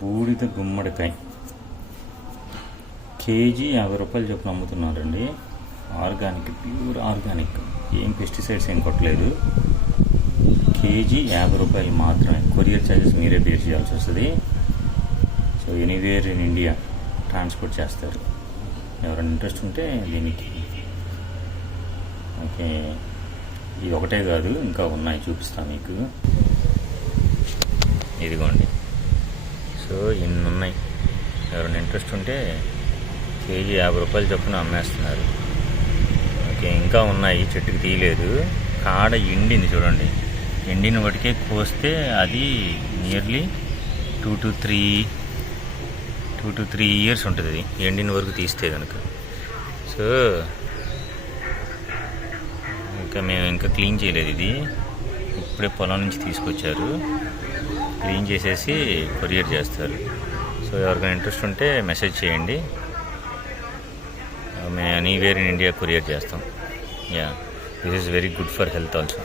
బూడిద గుమ్మడికాయ కేజీ 50 రూపాయలు చొప్పున అమ్ముతున్నారండి. ఆర్గానిక్, ప్యూర్ ఆర్గానిక్, ఏం పెస్టిసైడ్స్ ఏం కొట్టలేదు. కేజీ 50 రూపాయలు మాత్రమే. కొరియర్ ఛార్జెస్ మీరే పే చేయాల్సి వస్తుంది. So anywhere in India transport చేస్తారు. ఎవరైనా ఇంట్రెస్ట్ ఉంటే దీనికి. ఓకే, ఇది ఒకటే కాదు, ఇంకా ఉన్నాయి, చూపిస్తాను మీకు. ఇదిగోండి. సో ఇన్ని ఉన్నాయి. ఎవరైనా ఇంట్రెస్ట్ ఉంటే కేజీ 50 రూపాయలు చొప్పున అమ్మేస్తున్నారు. ఓకే, ఇంకా ఉన్నాయి, చెట్టుకి తీయలేదు. కాడ ఎండింది చూడండి. ఎండిన వాటికే కోస్తే అది నియర్లీ 2 to 3 ఇయర్స్ ఉంటుంది. అది ఎండిన వరకు తీస్తే కనుక. సో మేము ఇంకా క్లీన్ చేయలేదు. ఇది ఇప్పుడే పొలం నుంచి తీసుకొచ్చారు. క్లీన్ చేసేసి కొరియర్ చేస్తారు. సో ఎవరికైనా ఇంట్రెస్ట్ ఉంటే మెసేజ్ చేయండి. మేము ఎనీవేర్ ఇన్ ఇండియా కొరియర్ చేస్తాం. This is very good for health also.